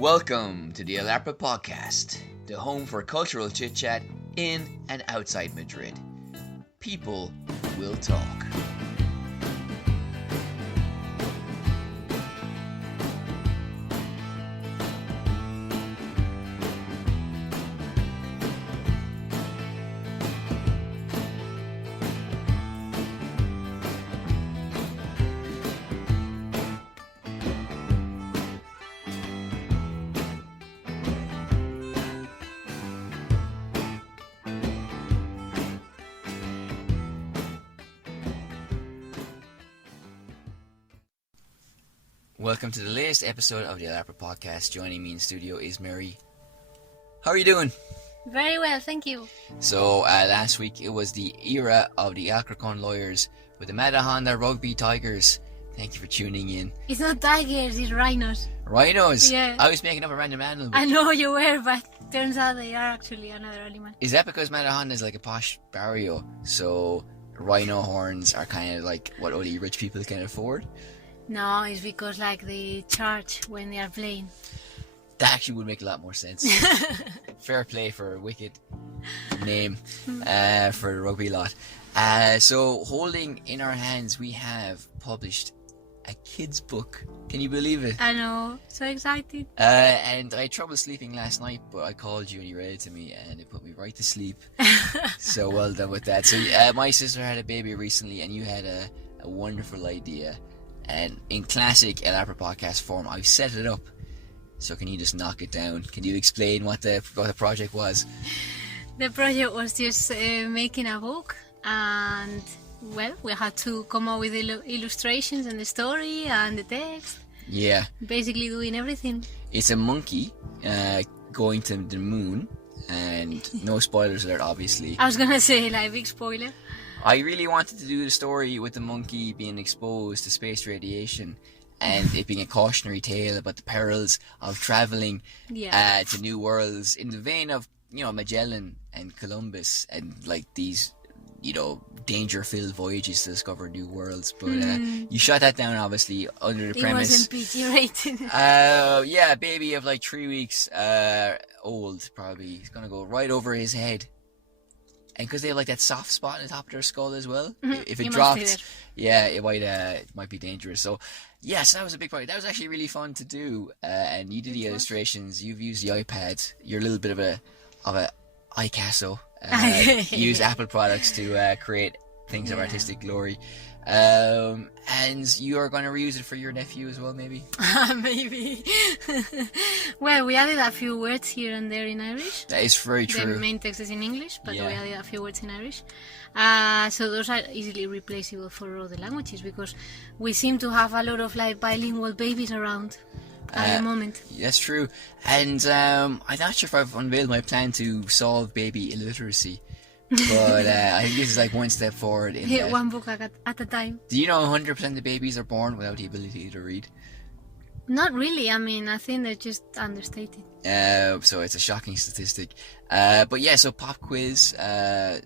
Welcome to the Ep27 podcast, the home for cultural chit-chat in and outside Madrid. People will talk. Welcome to the latest episode of the Ep27 podcast. Joining me in studio is Mary. How are you doing? Very well, thank you. So last week it was the era of the Alcorcón lawyers with the Matahonda Rugby Tigers. Thank you for tuning in. It's not tigers, it's rhinos. Rhinos? Yeah. I was making up a random animal. I know you were, but turns out they are actually another animal. Is that because Matahonda is like a posh barrio, so rhino horns are kind of like what only rich people can afford? No, it's because like they charge when they are playing. That actually would make a lot more sense. Fair play for a wicked name for the rugby lot. So holding in our hands we have published a kid's book. Can you believe it? I know, so excited. And I had trouble sleeping last night, but I called you and you read it to me and it put me right to sleep. So well done with that. So my sister had a baby recently and you had a wonderful idea. And in classic Ep27 podcast form, I've set it up. So can you just knock it down? Can you explain what the project was? The project was just making a book, and well, we had to come up with the illustrations and the story and the text. Yeah. Basically doing everything. It's a monkey going to the moon, and no spoilers alert, obviously. I was gonna say like big spoiler. I really wanted to do the story with the monkey being exposed to space radiation and it being a cautionary tale about the perils of travelling to new worlds in the vein of, Magellan and Columbus and like these, danger-filled voyages to discover new worlds. But you shut that down, obviously, under the premise. It wasn't PG-rated. A baby of like 3 weeks old, probably. He's going to go right over his head. And because they have like that soft spot on the top of their skull as well, if it dropped, it might be dangerous. So, yes, that was a big project. That was actually really fun to do. And you did the illustrations. You've used the iPad. You're a little bit of a Icasso. You use Apple products to create things of artistic glory. And you are going to reuse it for your nephew as well, maybe? Maybe. Well, we added a few words here and there in Irish. That is very true. The main text is in English, but we added a few words in Irish. So those are easily replaceable for other languages because we seem to have a lot of like bilingual babies around at the moment. That's true. And I'm not sure if I've unveiled my plan to solve baby illiteracy. But I think this is like one step forward. One book at a time. Do you know 100% of babies are born without the ability to read? Not really. I mean, I think they're just understated. So it's a shocking statistic. But yeah, so Pop Quiz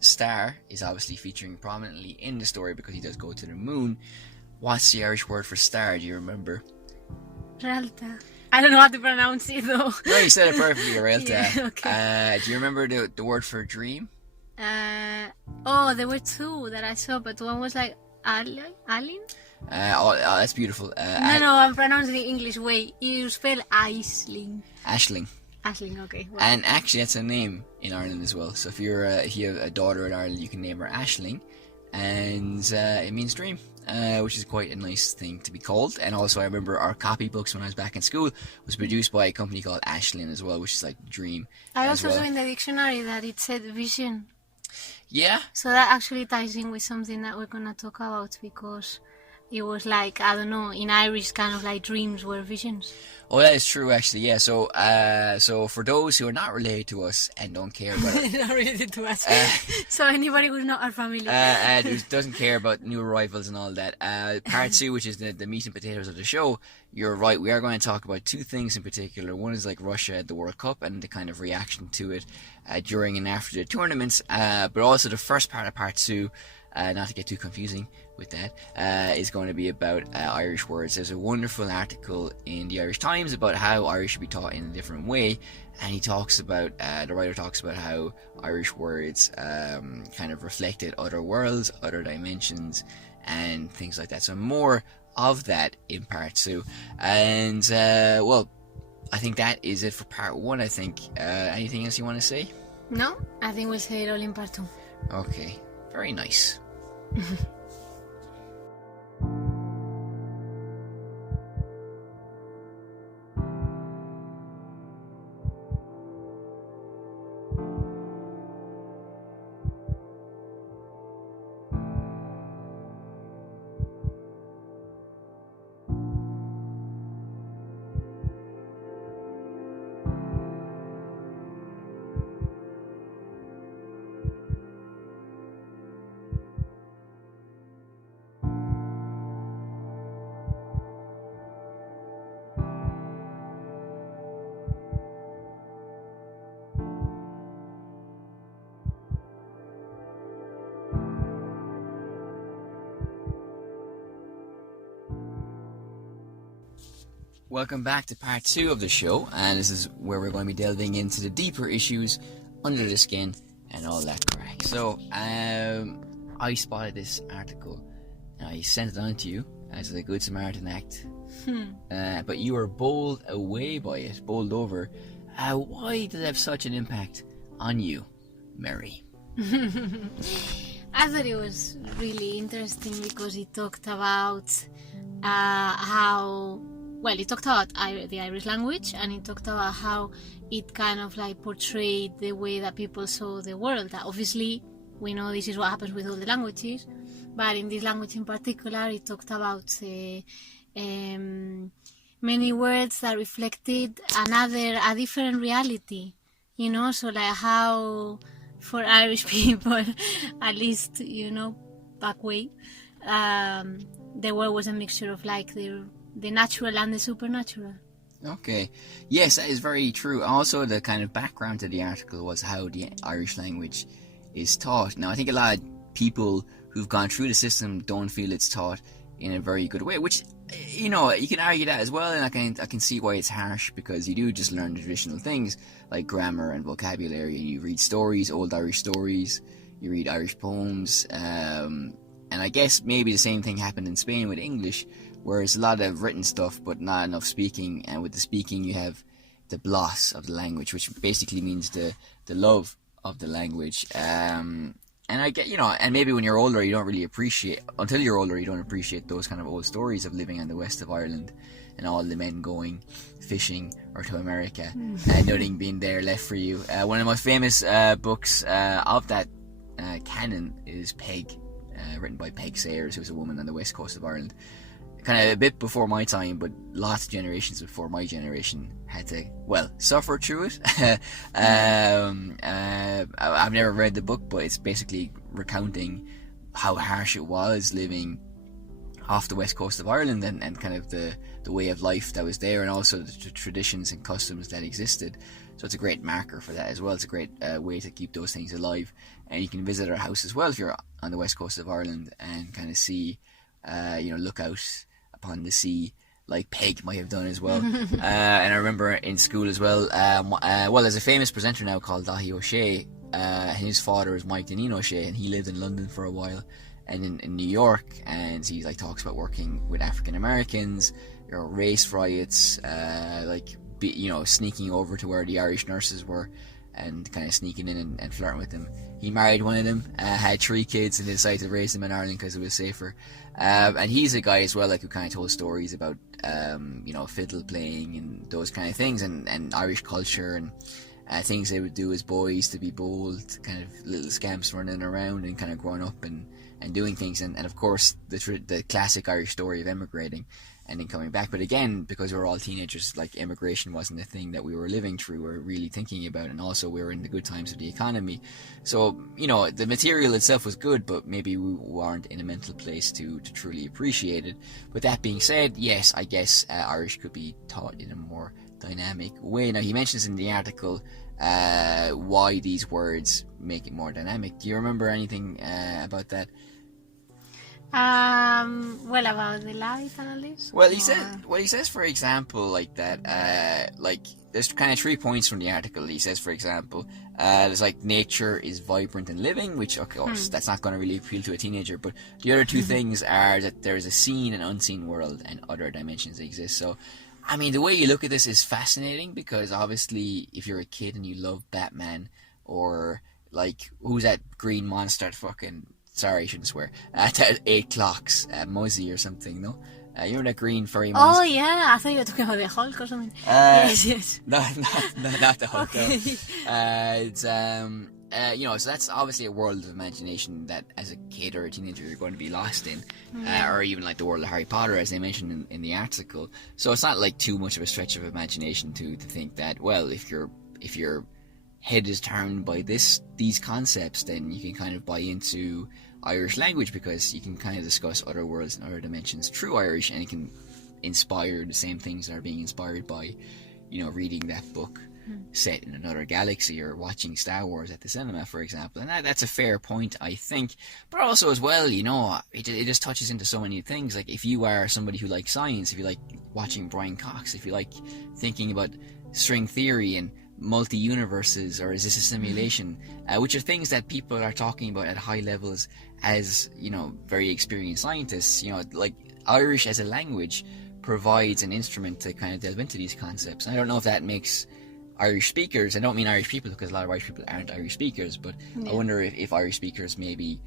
Star is obviously featuring prominently in the story because he does go to the moon. What's the Irish word for star? Do you remember? Realta. I don't know how to pronounce it though. No, you said it perfectly, Realta. Yeah, okay. Do you remember the word for dream? There were two that I saw, but one was like Alin? That's beautiful. No, I'm pronouncing it English way. You spell Aisling. Ashling. Ashling, okay. Well. And actually, that's a name in Ireland as well. So if you have a daughter in Ireland, you can name her Ashling, and it means dream, which is quite a nice thing to be called. And also, I remember our copybooks when I was back in school was produced by a company called Ashlyn as well, which is like dream. I also saw in the dictionary that it said vision. Yeah. So that actually ties in with something that we're gonna talk about because it was like, I don't know, in Irish kind of like dreams were visions. Oh, that is true, actually. Yeah. So for those who are not related to us and don't care about not related to us, so anybody who's not our family, who doesn't care about new arrivals and all that, part 2, which is the meat and potatoes of the show. You're right. We are going to talk about two things in particular. One is like Russia at the World Cup and the kind of reaction to it during and after the tournaments, but also the first part of part 2. not to get too confusing with that, is going to be about Irish words. There's a wonderful article in the Irish Times about how Irish should be taught in a different way, and he talks about, the writer talks about how Irish words kind of reflected other worlds, other dimensions, and things like that. So more of that in part 2. And, well, I think that is it for part 1, I think. Anything else you want to say? No, I think we'll say it all in part 2. Okay, very nice. Welcome back to part 2 of the show, and this is where we're going to be delving into the deeper issues under the skin and all that crack. So, I spotted this article and I sent it on to you as a good Samaritan act. But you were bowled away by it, bowled over. Why did it have such an impact on you, Mary? I thought it was really interesting because it talked about how... Well, it talked about the Irish language, and it talked about how it kind of like portrayed the way that people saw the world. That obviously, we know this is what happens with all the languages, but in this language in particular, it talked about many words that reflected a different reality, you know. So like how for Irish people, at least, you know, back way, the world was a mixture of like the natural and the supernatural. Okay. Yes, that is very true. Also, the kind of background to the article was how the Irish language is taught. Now, I think a lot of people who've gone through the system don't feel it's taught in a very good way, which, you know, you can argue that as well, and I can see why it's harsh, because you do just learn the traditional things like grammar and vocabulary. You read stories, old Irish stories, you read Irish poems, and I guess maybe the same thing happened in Spain with English, where it's a lot of written stuff but not enough speaking, and with the speaking you have the bloss of the language, which basically means the love of the language. And I get, you know, and maybe when you're older you don't really appreciate, until you're older you don't appreciate those kind of old stories of living on the west of Ireland and all the men going fishing or to America and nothing being there left for you. One of my famous books of that canon is Peg, written by Peg Sayers, who's a woman on the west coast of Ireland. Kind of a bit before my time, but lots of generations before my generation had to, well, suffer through it. I've never read the book, but it's basically recounting how harsh it was living off the west coast of Ireland, and kind of the way of life that was there, and also the traditions and customs that existed. So it's a great marker for that as well. It's a great way to keep those things alive. And you can visit our house as well if you're on the west coast of Ireland and kind of see, look out upon the sea like Peg might have done as well. And I remember in school as well, there's a famous presenter now called Dahi O'Shea. His father is Mike Deneen O'Shea, and he lived in London for a while and in New York, and he like talks about working with African Americans, you know, race riots, sneaking over to where the Irish nurses were and kind of sneaking in and flirting with them. He married one of them, had 3 kids, and decided to raise them in Ireland because it was safer. And he's a guy as well, like, who kind of told stories about, fiddle playing and those kind of things, and Irish culture, and things they would do as boys to be bold, kind of little scamps running around and kind of growing up and doing things, and of course the classic Irish story of emigrating and then coming back. But again, because we were all teenagers, like, immigration wasn't a thing that we were living through or really thinking about, and also we were in the good times of the economy. So, you know, the material itself was good, but maybe we weren't in a mental place to truly appreciate it. With that being said, yes, I guess Irish could be taught in a more dynamic way. Now, he mentions in the article why these words make it more dynamic. Do you remember anything about that? Well, about the light analysis. Well, he says, for example, like that, like there's kind of 3 points from the article. He says, for example, there's like nature is vibrant and living, which of course that's not going to really appeal to a teenager. But the other two things are that there is a seen and unseen world and other dimensions exist. So, I mean, the way you look at this is fascinating because obviously, if you're a kid and you love Batman or like who's that green monster fucking. Sorry, I shouldn't swear. At 8 clocks, Muzzy or something, no? You know that green furry monster? Oh, yeah. I thought you were talking about the Hulk or something. Yes. No, not the Hulk, Okay. no. It's, so that's obviously a world of imagination that as a kid or a teenager you're going to be lost in. Or even like the world of Harry Potter, as they mentioned in the article. So it's not like too much of a stretch of imagination to think that, well, if your head is turned by these concepts, then you can kind of buy into Irish language because you can kind of discuss other worlds and other dimensions through Irish, and it can inspire the same things that are being inspired by, reading that book set in another galaxy or watching Star Wars at the cinema, for example. And that's a fair point, I think. But also as well, it just touches into so many things. Like if you are somebody who likes science, if you like watching Brian Cox, if you like thinking about string theory and multi-universes, or is this a simulation, which are things that people are talking about at high levels as very experienced scientists. Like Irish as a language provides an instrument to kind of delve into these concepts. And I don't know if that makes Irish speakers, I don't mean Irish people because a lot of Irish people aren't Irish speakers, but I wonder if Irish speakers maybe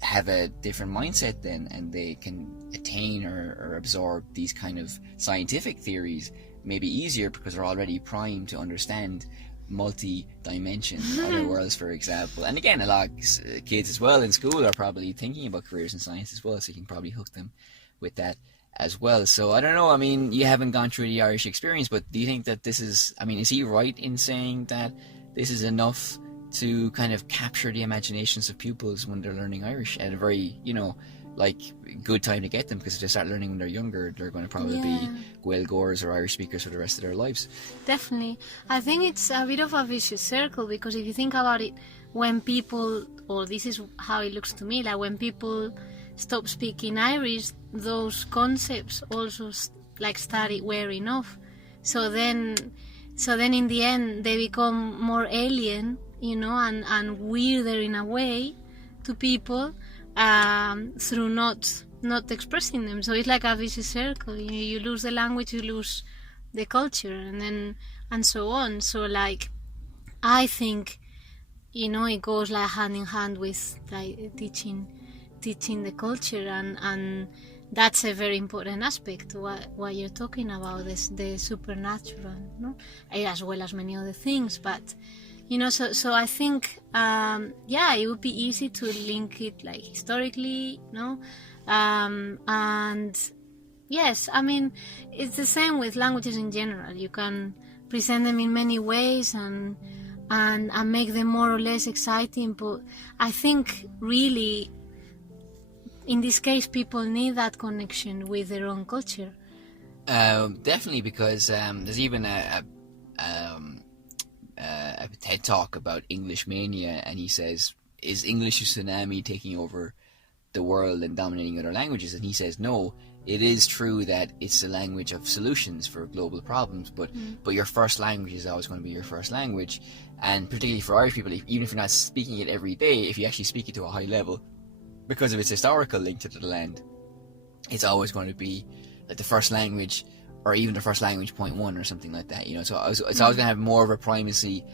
have a different mindset then, and they can attain or absorb these kind of scientific theories maybe easier because they're already primed to understand multi-dimension other worlds, for example. And again, a lot of kids as well in school are probably thinking about careers in science as well, so you can probably hook them with that as well. So I don't know, I mean, you haven't gone through the Irish experience, but do you think that this is, I mean, is he right in saying that this is enough to kind of capture the imaginations of pupils when they're learning Irish at a very, good time to get them? Because if they start learning when they're younger, they're going to probably be Gael Gores or Irish speakers for the rest of their lives. Definitely. I think it's a bit of a vicious circle, because if you think about it, when people, or this is how it looks to me, like when people stop speaking Irish, those concepts also started wearing off. So then in the end they become more alien, and weirder in a way to people, through not expressing them. So it's like a vicious circle. You lose the language, you lose the culture, and so on. So I think it goes hand in hand with teaching the culture, and that's a very important aspect, what you're talking about, the supernatural, no? As well as many other things. But so I think it would be easy to link it historically, no? And yes, I mean, it's the same with languages in general. You can present them in many ways and make them more or less exciting, but I think really in this case people need that connection with their own culture. Definitely, because there's even a TED talk about English mania, and he says, is English a tsunami taking over the world and dominating other languages? And he says, no, it is true that it's a language of solutions for global problems, but your first language is always going to be your first language. And particularly for Irish people, even if you're not speaking it every day, if you actually speak it to a high level, because of its historical link to the land, it's always going to be like the first language, or even the first language 0.1 or something like that. So it's always going to have more of a primacy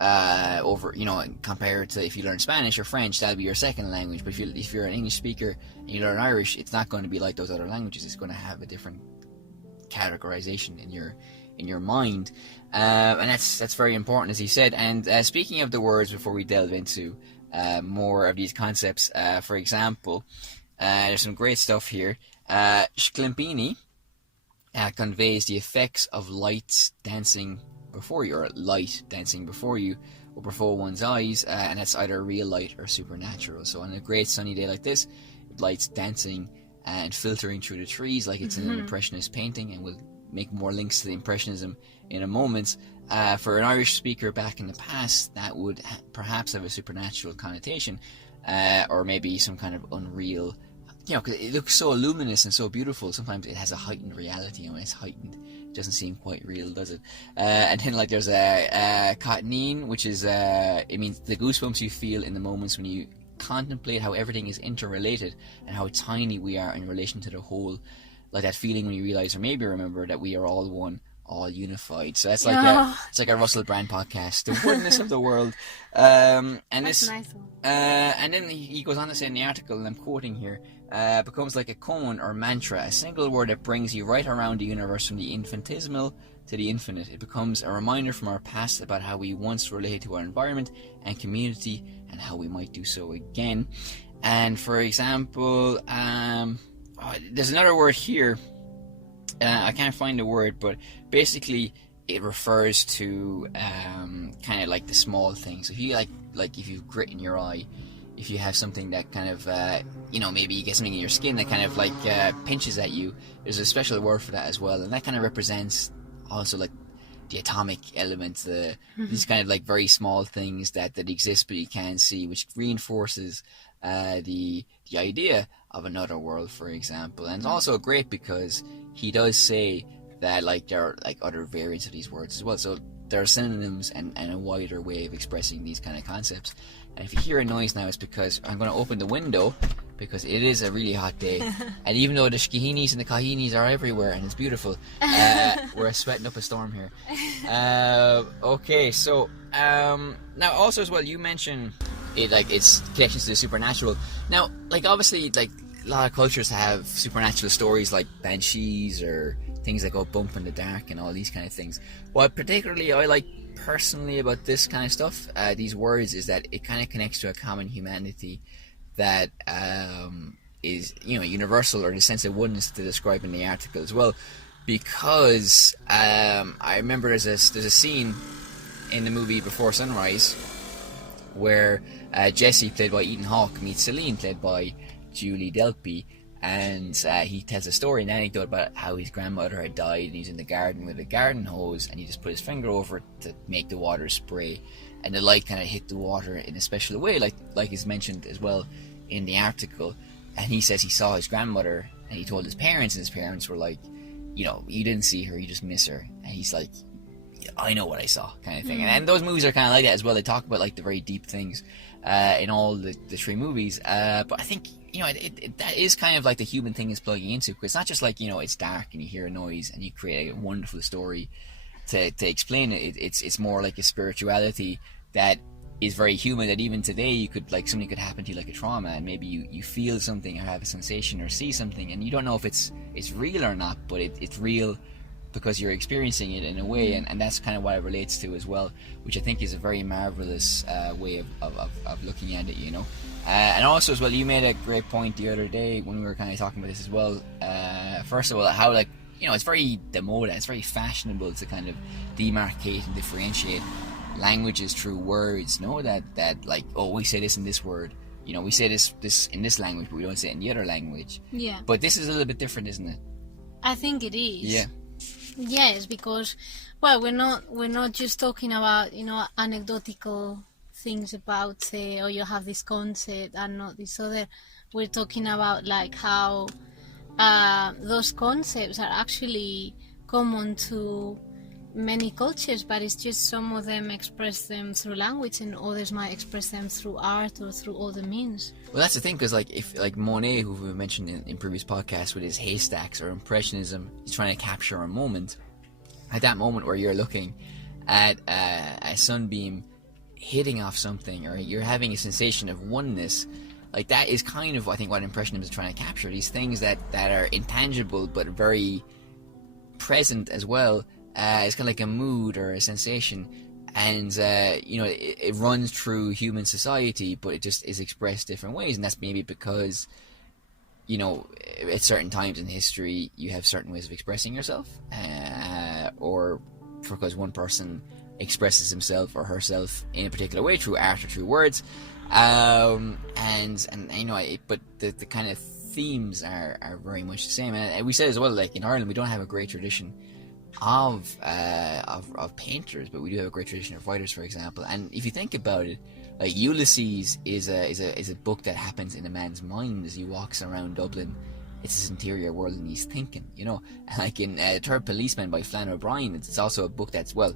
over, compared to if you learn Spanish or French, that'll be your second language. But if you're an English speaker and you learn Irish, it's not going to be like those other languages. It's going to have a different categorization in your mind, and that's very important, as he said. And speaking of the words, before we delve into more of these concepts, for example, there's some great stuff here. Shklimpini conveys the effects of light dancing before you, or light dancing before you, or before one's eyes, and that's either real light or supernatural. So on a great sunny day like this, light's dancing and filtering through the trees like it's in an Impressionist painting, and we'll make more links to the Impressionism in a moment. For an Irish speaker back in the past, that would perhaps have a supernatural connotation, or maybe some kind of unreal you know, 'cause it looks so luminous and so beautiful. Sometimes it has a heightened reality, and when it's heightened, it doesn't seem quite real, does it? And then, like, there's a Katneen, which is it means the goosebumps you feel in the moments when you contemplate how everything is interrelated and how tiny we are in relation to the whole. Like that feeling when you realize, or maybe remember, that we are all one, all unified. So that's like it's like a Russell Brand podcast, the oneness of the world. And That's this, nice. and then he goes on to say in the article, and I'm quoting here, becomes like a koan or mantra, a single word that brings you right around the universe from the infinitesimal to the infinite. It becomes a reminder from our past about how we once related to our environment and community, and how we might do so again. And for example, there's another word here. I can't find the word, but basically it refers to kind of like the small things. If you like if you've grit in your eye, if you have something that kind of maybe you get something in your skin that kind of like pinches at you, there's a special word for that as well, and that kind of represents also like the atomic elements, these kind of like very small things that exist but you can't see, which reinforces the idea of another world, for example. And it's also great because he does say that like there are like other variants of these words as well, so there are synonyms and a wider way of expressing these kind of concepts. And if you hear a noise now, it's because I'm going to open the window, because it is a really hot day, and even though the shkihinis and the kahinis are everywhere and it's beautiful, we're sweating up a storm here. Okay, so now also as well, you mentioned it, like its connections to the supernatural. Now, like obviously, like a lot of cultures have supernatural stories like banshees or things that go bump in the dark and all these kind of things. What particularly I like personally about this kind of stuff, these words, is that it kind of connects to a common humanity that is, universal, or the sense of oneness to describe in the article as well. Because I remember there's a scene in the movie Before Sunrise where Jesse, played by Ethan Hawke, meets Celine, played by Julie Delpy, and he tells a story, an anecdote about how his grandmother had died, and he's in the garden with a garden hose, and he just put his finger over it to make the water spray, and the light kind of hit the water in a special way, like is mentioned as well in the article. And he says he saw his grandmother, and he told his parents, and his parents were like, you didn't see her, you just miss her. And he's like, I know what I saw, kind of thing. And those movies are kind of like that as well. They talk about like the very deep things in all the three movies, but I think that is kind of like the human thing is plugging into, because it's not just like it's dark and you hear a noise and you create a wonderful story to explain it. It's more like a spirituality that is very human, that even today you could, like, something could happen to you like a trauma, and maybe you feel something or have a sensation or see something, and you don't know if it's real or not, but it's real because you're experiencing it in a way, and that's kind of what it relates to as well, which I think is a very marvelous way of looking at it, and also as well, you made a great point the other day when we were kind of talking about this as well. First of all, how, like, it's very demoded, it's very fashionable to kind of demarcate and differentiate languages through words, that like, oh, we say this in this word, we say this in this language, but we don't say it in the other language. Yeah. But this is a little bit different, isn't it? I think it is. Yeah. Yes, because, well, we're not just talking about anecdotal things about say, oh, you have this concept and not this other. We're talking about like how those concepts are actually common to many cultures, but it's just some of them express them through language and others might express them through art or through other means. Well, that's the thing, because like Monet, who we mentioned in previous podcasts, with his haystacks or impressionism, he's trying to capture a moment. At that moment where you're looking at a sunbeam hitting off something, or you're having a sensation of oneness, like that is kind of, I think, what impressionism is trying to capture. These things that are intangible but very present as well. It's kind of like a mood or a sensation, and it runs through human society, but it just is expressed different ways, and that's maybe because at certain times in history you have certain ways of expressing yourself, or because one person expresses himself or herself in a particular way through art or through words, but the kind of themes are very much the same. And we said as well, like in Ireland we don't have a great tradition of painters, but we do have a great tradition of writers, for example. And if you think about it, Like Ulysses is a book that happens in a man's mind as he walks around Dublin. It's his interior world and he's thinking, you know. Like in Third Policeman by Flann O'Brien, it's also a book that's, well,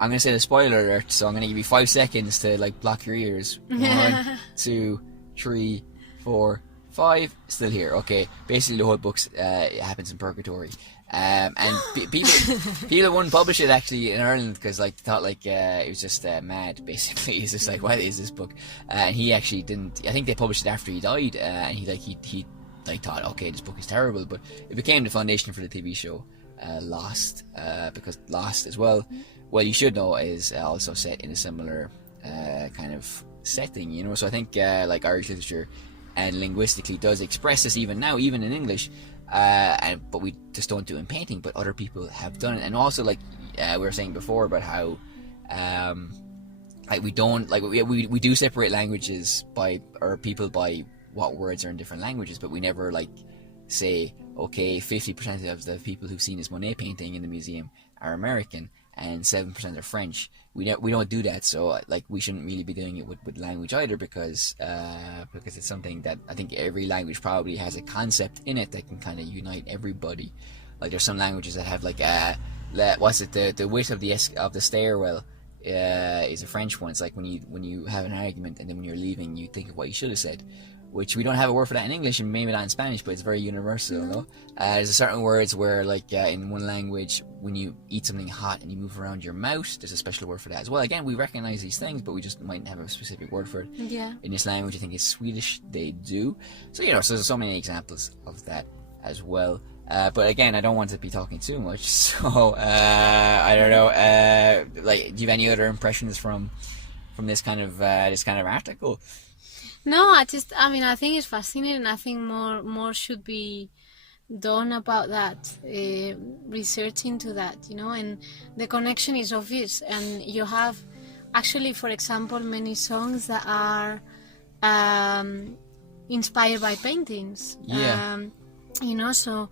I'm going to say the spoiler alert, so I'm going to give you 5 seconds to like block your ears. 1, 2, 3, 4, 5. Still here. Okay. Basically, the whole book happens in purgatory. And people wouldn't publish it actually in Ireland because like thought like it was just mad. Basically, it's just like, what is this book? And he actually didn't. I think they published it after he died, and he thought, okay, this book is terrible. But it became the foundation for the TV show Lost, because Lost as well. Well, you should know is also set in a similar kind of setting, you know. So I think like Irish literature and linguistically does express this even now, even in English. But we just don't do it in painting, but other people have done it. And also, like we were saying before about how like we don't, like we do separate languages or people by what words are in different languages, but we never like say, okay, 50% of the people who've seen this Monet painting in the museum are American and 7% are French. We don't do that, so like we shouldn't really be doing it with language either, because it's something that I think every language probably has a concept in it that can kind of unite everybody. Like there's some languages that have like the width of the stairwell is a French one. It's like when you have an argument and then when you're leaving you think of what you should have said, which we don't have a word for that in English and maybe not in Spanish, but it's very universal. Mm-hmm. No? There's certain words where, like in one language, when you eat something hot and you move around your mouth, there's a special word for that as well. Again, we recognize these things, but we just might have a specific word for it. Yeah. In this language, I think it's Swedish, they do. So, you know, so there's so many examples of that as well. But again, I don't want to be talking too much, so I don't know. Like, do you have any other impressions from this kind of article? No, I think it's fascinating. I think more should be done about that, research into that, you know, and the connection is obvious. And you have, actually, for example, many songs that are inspired by paintings. Yeah. You know, so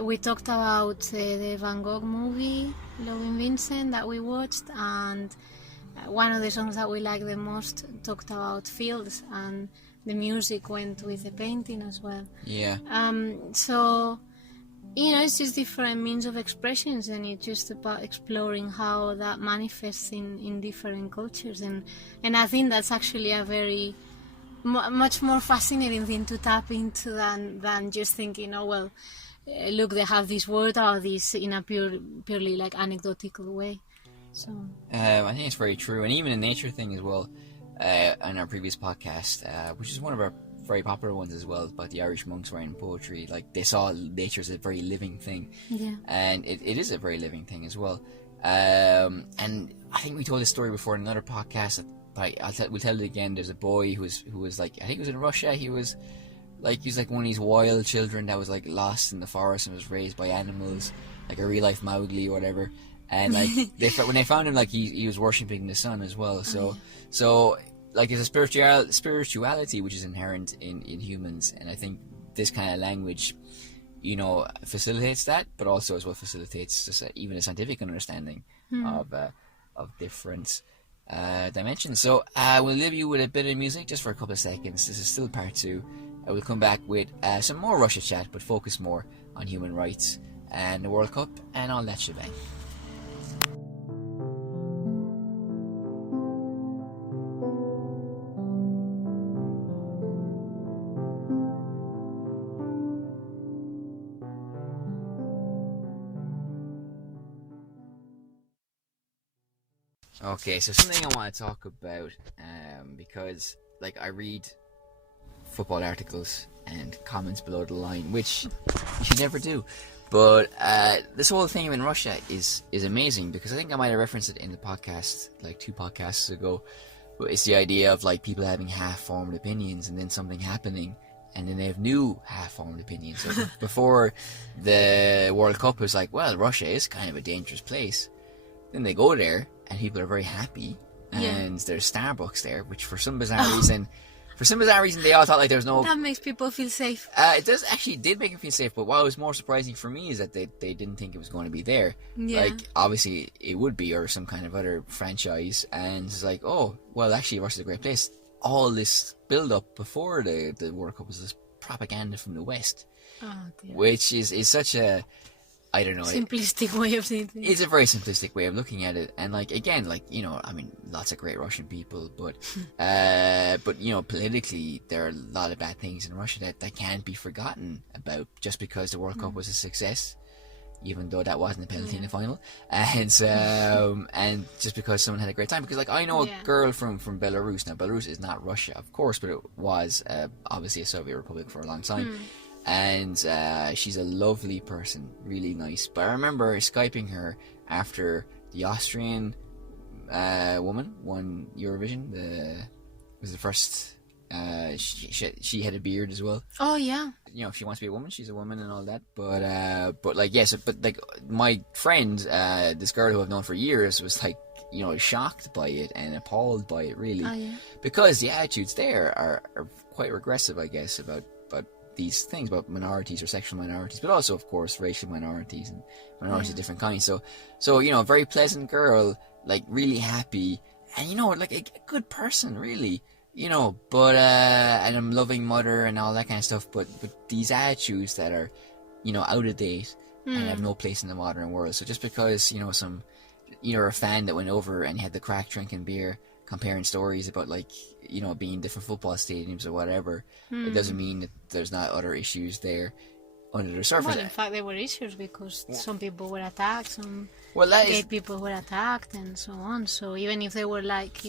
we talked about the Van Gogh movie, Loving Vincent, that we watched, and one of the songs that we like the most talked about fields, and the music went with the painting as well. Yeah. So, you know, it's just different means of expressions, and it's just about exploring how that manifests in different cultures. And I think that's actually a very much more fascinating thing to tap into than just thinking, oh well, look, they have this word or this in a purely like anecdotal way. So I think it's very true, and even a nature thing as well. On our previous podcast, which is one of our very popular ones as well, about the Irish monks writing poetry, like they saw nature as a very living thing. Yeah. And it is a very living thing as well. And I think we told this story before in another podcast, but we'll tell it again. There's a boy who was like, I think it was in Russia. He was like one of these wild children that was like lost in the forest and was raised by animals, like a real life Mowgli or whatever. And like when they found him, like he was worshipping the sun as well. So like there's a spirituality which is inherent in humans, and I think this kind of language, you know, facilitates that, but also as well facilitates just even a scientific understanding of different dimensions. So we'll leave you with a bit of music just for a couple of seconds. This is still part 2. I will come back with some more Russia chat, but focus more on human rights and the World Cup and all that shebang. Okay, so something I want to talk about, because like I read football articles and comments below the line, which you should never do. But this whole thing in Russia is amazing, because I think I might have referenced it in the podcast like 2 podcasts ago. But it's the idea of like people having half-formed opinions and then something happening, and then they have new half-formed opinions. So before the World Cup, it was like, well, Russia is kind of a dangerous place. Then they go there and people are very happy, and there's Starbucks there, which for some bizarre For some bizarre reason, they all thought like there was no. That makes people feel safe. It did make them feel safe. But what was more surprising for me is that they didn't think it was going to be there. Yeah. Like obviously it would be, or some kind of other franchise, and it's like, oh well, actually Russia's a great place. All this build up before the World Cup was this propaganda from the West, which is such a, I don't know, simplistic way of seeing things. It's a very simplistic way of looking at it, and like again, like I mean, lots of great Russian people, but politically there are a lot of bad things in Russia that can't be forgotten about just because the World Cup was a success, even though that wasn't a penalty in the final, and and just because someone had a great time. Because like I know a girl from Belarus. Now Belarus is not Russia, of course, but it was obviously a Soviet republic for a long time. And she's a lovely person, really nice. But I remember Skyping her after the Austrian woman won Eurovision. It was the first. She had a beard as well. Oh yeah. If she wants to be a woman, she's a woman and all that. But like yes, but like my friend, this girl who I've known for years, was like shocked by it and appalled by it, really, because the attitudes there are quite regressive, I guess, about these things about minorities or sexual minorities, but also of course racial minorities and minorities of different kinds. So a very pleasant girl, like really happy, and like a good person, really, but and a loving mother and all that kind of stuff. But these attitudes that are out of date and have no place in the modern world. So just because some a fan that went over and had the crack drinking beer, comparing stories about like being different football stadiums or whatever, it doesn't mean that there's not other issues there under the surface. Well, in fact, there were issues because some people were attacked, some gay people were attacked, and so on. So even if they were like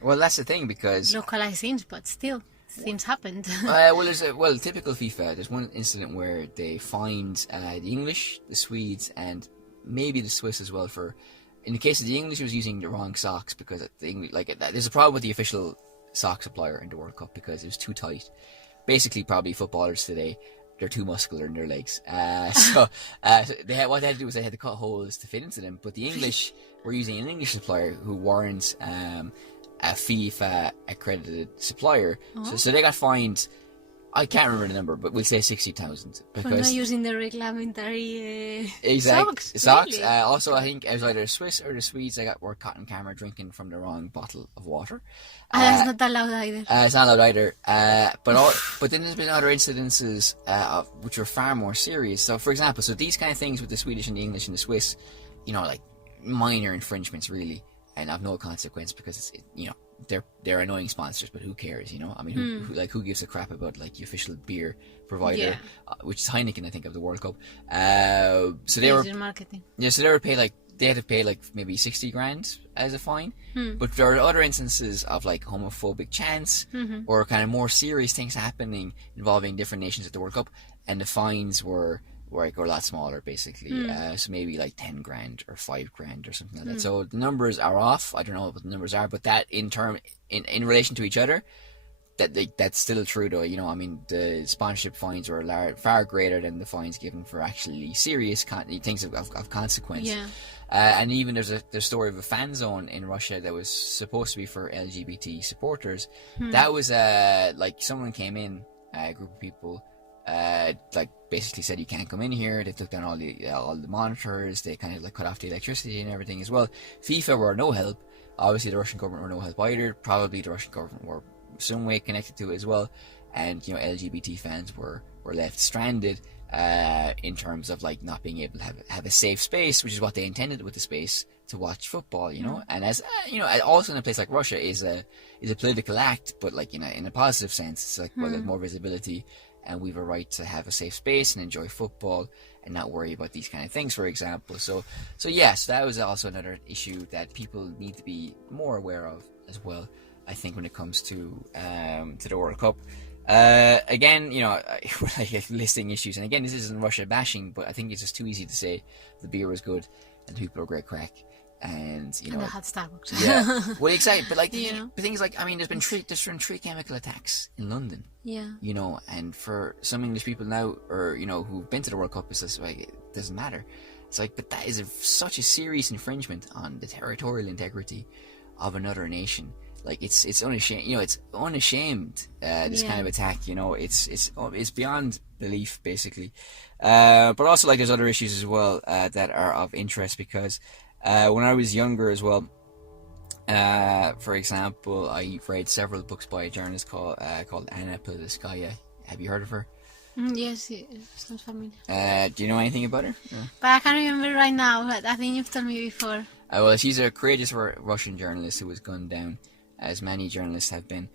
well, that's the thing, because localized things, but still things happened. Typical FIFA. There's one incident where they fined the English, the Swedes, and maybe the Swiss as well for. In the case of the English, was using the wrong socks because there's a problem with the official sock supplier in the World Cup because it was too tight. Basically, probably footballers today, they're too muscular in their legs. What they had to do was they had to cut holes to fit into them. But the English were using an English supplier who weren't a FIFA accredited supplier. So they got fined. I can't remember the number, but we'll say 60,000 because for not using the reglamentary socks. Really? Also, I think it was either the Swiss or the Swedes that were caught on camera drinking from the wrong bottle of water. That's not allowed either. It's not allowed either. But then there's been other incidences which are far more serious. So, for example, these kind of things with the Swedish and the English and the Swiss, like minor infringements really, and have no consequence because it's they're annoying sponsors, but who cares? I mean, who gives a crap about like the official beer provider, which is Heineken, I think, of the World Cup. So they were marketing. Yeah, so they had to pay like maybe 60 grand as a fine. But there are other instances of like homophobic chants or kind of more serious things happening involving different nations at the World Cup, and the fines were a lot smaller, basically. So maybe like 10 grand or 5 grand or something like that. So the numbers are off. I don't know what the numbers are, but that in relation to each other, that's still true though. I mean, the sponsorship fines were far greater than the fines given for actually serious things of consequence. Yeah. And even there's the story of a fan zone in Russia that was supposed to be for LGBT supporters. That was like someone came in, a group of people, like basically said you can't come in here. They took down all the monitors. They kind of like cut off the electricity and everything as well. FIFA were no help. Obviously the Russian government were no help either. Probably the Russian government were some way connected to it as well. And LGBT fans were left stranded in terms of like not being able to have a safe space, which is what they intended with the space to watch football. And as also in a place like Russia is a political act, but like in a positive sense. It's like well, there's more visibility. And we have a right to have a safe space and enjoy football and not worry about these kind of things, for example. So yes, that was also another issue that people need to be more aware of as well, I think, when it comes to the World Cup. Again, like listing issues, and again, this isn't Russia bashing, but I think it's just too easy to say the beer was good and the people were great crack. And they had Starbucks. Yeah, well, exactly. But like, the things like, I mean, there's been three chemical attacks in London. Yeah. And for some English people now, or who've been to the World Cup, it's just like it doesn't matter. It's like, but that is such a serious infringement on the territorial integrity of another nation like it's unashamed, it's unashamed, this kind of attack, it's beyond belief, basically. But also, like, there's other issues as well that are of interest, because when I was younger as well, for example, I read several books by a journalist called Anna Politkovskaya. Have you heard of her? Yes, it sounds familiar. Do you know anything about her? No. But I can't remember right now, but I think you've told me before. Well, she's a courageous Russian journalist who was gunned down, as many journalists have been,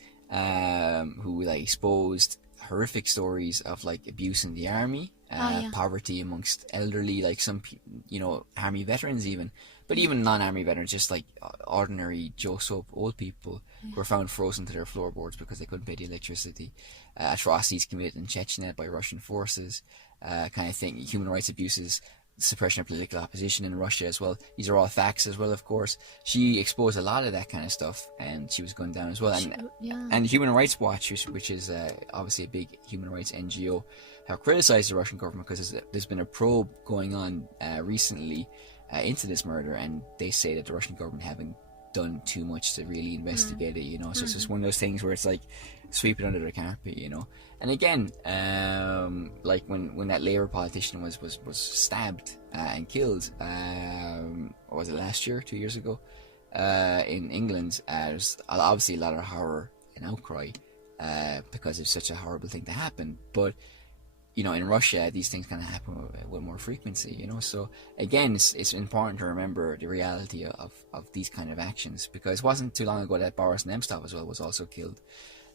who like exposed horrific stories of like abuse in the army, poverty amongst elderly, like some army veterans even, but even non-army veterans, just like ordinary Joe Soap old people who were found frozen to their floorboards because they couldn't pay the electricity. Atrocities committed in Chechnya by Russian forces, kind of thing. Human rights abuses, suppression of political opposition in Russia as well. These are all facts as well, of course. She exposed a lot of that kind of stuff, and she was gunned down as well. And Human Rights Watch, which is obviously a big human rights NGO, have criticized the Russian government because there's been a probe going on recently into this murder, and they say that the Russian government haven't done too much to really investigate it, so it's just one of those things where it's like sweep it under the carpet, and again, like when that Labour politician was stabbed and killed, or was it last year, 2 years ago, in England, there's obviously a lot of horror and outcry because it's such a horrible thing to happen, but in Russia, these things kind of happen with more frequency, so again, it's important to remember the reality of these kind of actions, because it wasn't too long ago that Boris Nemtsov as well was also killed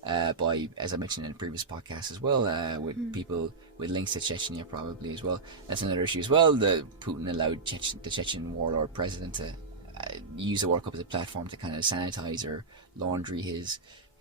by, as I mentioned in a previous podcast as well, with people with links to Chechnya probably as well. That's another issue as well. Putin allowed the Chechen warlord president to use the World Cup as a platform to kind of sanitize or laundry his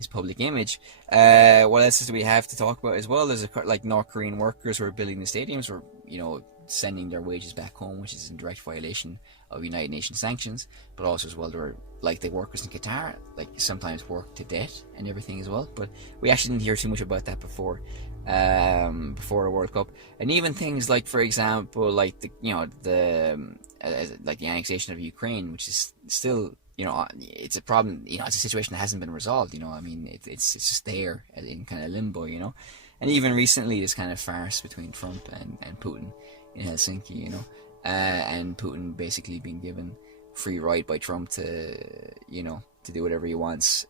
public image. What else do we have to talk about as well? There's like North Korean workers who are building the stadiums, who are sending their wages back home, which is in direct violation of United Nations sanctions. But also as well, there are like the workers in Qatar, like sometimes work to death and everything as well. But we actually didn't hear too much about that before the World Cup. And even things like, for example, like the annexation of Ukraine, which is still, it's a problem. It's a situation that hasn't been resolved. It's just there in kind of limbo. And even recently, this kind of farce between Trump and Putin in Helsinki. And Putin basically being given free ride by Trump to do whatever he wants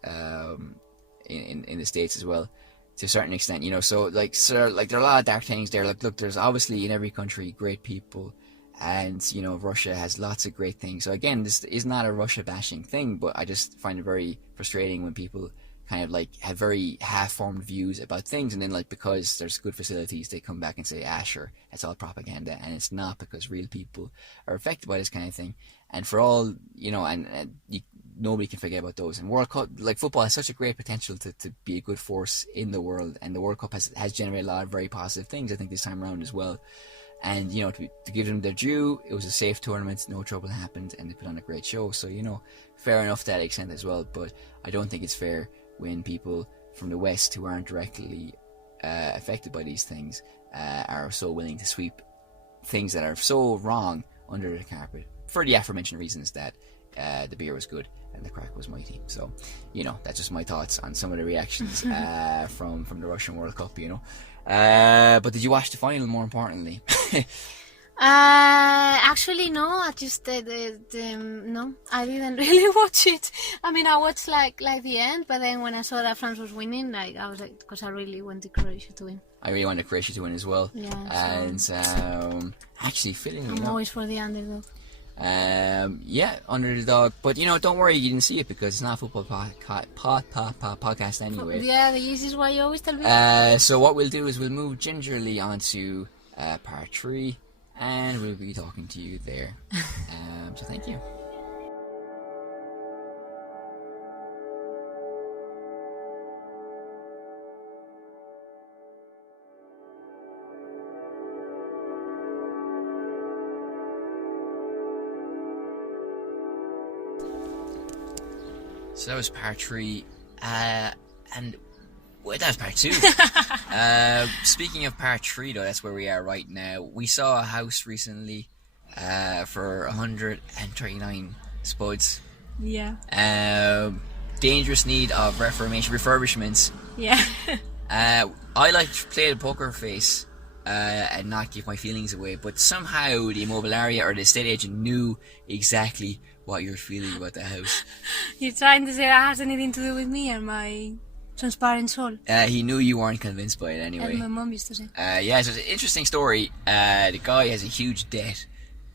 in the States as well, to a certain extent. So like there are a lot of dark things there. Like, look, there's obviously in every country great people. And, Russia has lots of great things. So again, this is not a Russia bashing thing, but I just find it very frustrating when people kind of like have very half-formed views about things. And then like, because there's good facilities, they come back and say, sure, it's all propaganda. And it's not, because real people are affected by this kind of thing. And for all, nobody can forget about those. And World Cup, like football, has such a great potential to be a good force in the world. And the World Cup has generated a lot of very positive things, I think, this time around as well. And, to give them their due, it was a safe tournament, no trouble happened, and they put on a great show. So, fair enough to that extent as well. But I don't think it's fair when people from the West who aren't directly affected by these things are so willing to sweep things that are so wrong under the carpet for the aforementioned reasons that the beer was good and the crack was mighty. So, that's just my thoughts on some of the reactions from the Russian World Cup, But did you watch the final, more importantly? Actually, no. I just no. I didn't really watch it. I mean, I watched like the end, but then when I saw that France was winning, I was like, because I really wanted Croatia to win. I really wanted Croatia to win as well. Yeah. And actually, fittingly, I'm always for the underdog. Underdog. But don't worry, you didn't see it because it's not a football podcast anyway. Yeah, this is why you always tell me. So what we'll do is we'll move gingerly onto part 3, and we'll be talking to you there. So thank you. So that was part 3, and that was part 2. Speaking of part 3, though, that's where we are right now. We saw a house recently for 139 spuds. Yeah. dangerous need of refurbishments. Yeah. I like to play the poker face and not give my feelings away, but somehow the Immobiliaria or the estate agent knew exactly what you're feeling about the house. You're trying to say that has anything to do with me and my transparent soul? He knew you weren't convinced by it anyway. And my mom used to say. Yeah, so it's an interesting story. The guy has a huge debt.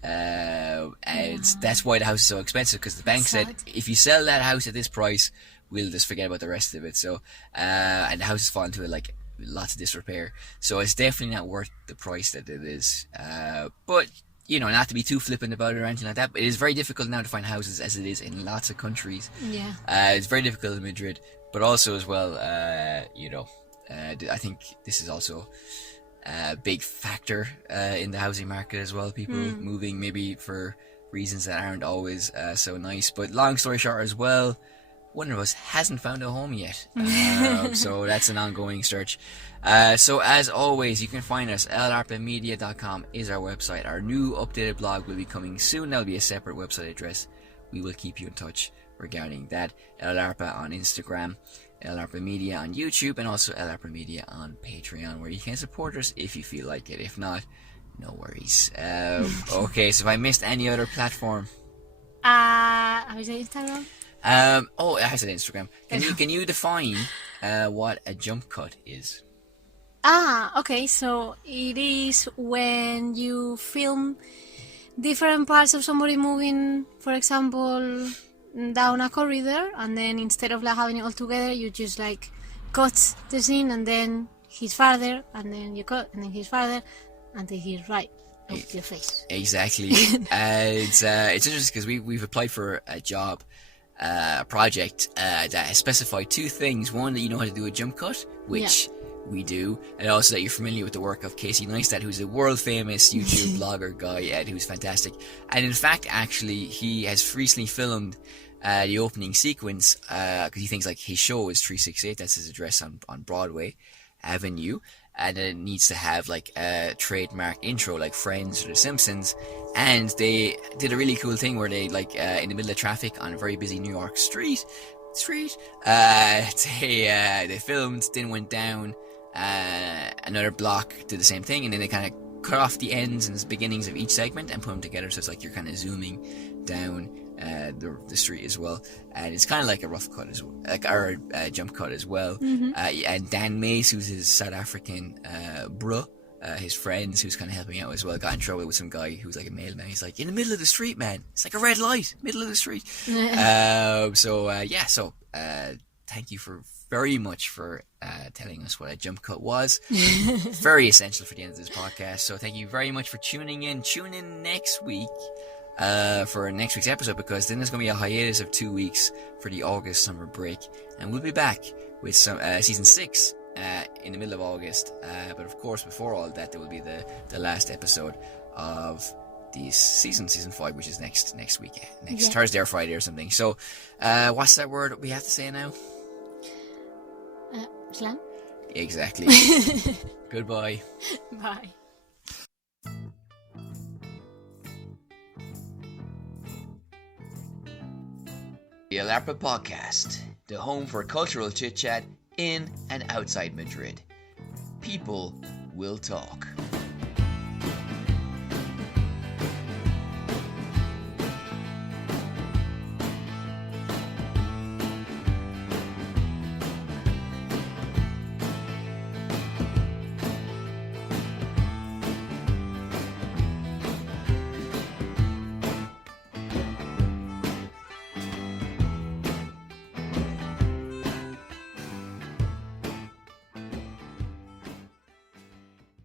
And that's why the house is so expensive, because the bank said, if you sell that house at this price, we'll just forget about the rest of it. So, and the house has fallen to like lots of disrepair. So it's definitely not worth the price that it is. But, you know, not to be too flippant about it or anything like that, but it is very difficult now to find houses, as it is in lots of countries. Yeah. It's very difficult in Madrid, but also as well, you know, I think this is also a big factor in the housing market as well. People moving maybe for reasons that aren't always so nice. But long story short as well, one of us hasn't found a home yet. So that's an ongoing search. So as always, you can find us. larpamedia.com is our website. Our new updated blog will be coming soon. That'll be a separate website address. We will keep you in touch regarding that. LARPA on Instagram, LARPA Media on YouTube, and also LARPA Media on Patreon, where you can support us if you feel like it. If not, no worries. Okay, so if I missed any other platform, Have you said Instagram? Oh, I said Instagram. Can you define what a jump cut is? Okay, so it is when you film different parts of somebody moving, for example, down a corridor, and then instead of like having it all together, you just like cut the scene, and then he's farther, and then you cut, and then he's farther, until he's right of your face. Exactly. It's interesting because we've applied for a job, a project that has specified two things. One, that you know how to do a jump cut, which we do, and also that you're familiar with the work of Casey Neistat, who's a world famous YouTube blogger guy, who's fantastic. And in fact, actually, he has recently filmed the opening sequence because he thinks like his show is 368, that's his address on Broadway Avenue, and it needs to have like a trademark intro like Friends or The Simpsons. And they did a really cool thing where they like in the middle of traffic on a very busy New York street, they filmed, then went down another block, did the same thing, and then they kind of cut off the ends and the beginnings of each segment and put them together, so it's like you're kind of zooming down the street as well, and it's kind of like a rough cut as well, like our jump cut as well. And Dan Mace, who's his South African bro, his friends who's kind of helping out as well, got in trouble with some guy who's like a mailman. He's like, in the middle of the street, man, it's like a red light, middle of the street. So thank you very much for telling us what a jump cut was. Very essential for the end of this podcast, so thank you very much for tuning in. Tune in next week for next week's episode, because then there's going to be a hiatus of 2 weeks for the August summer break, and we'll be back with some season 6 in the middle of August, but of course before all that there will be the last episode of this season 5, which is next week, Thursday or Friday or something. So what's that word we have to say now? Slam? Exactly. Goodbye. Bye. The LARPA Podcast, the home for cultural chit-chat in and outside Madrid. People will talk.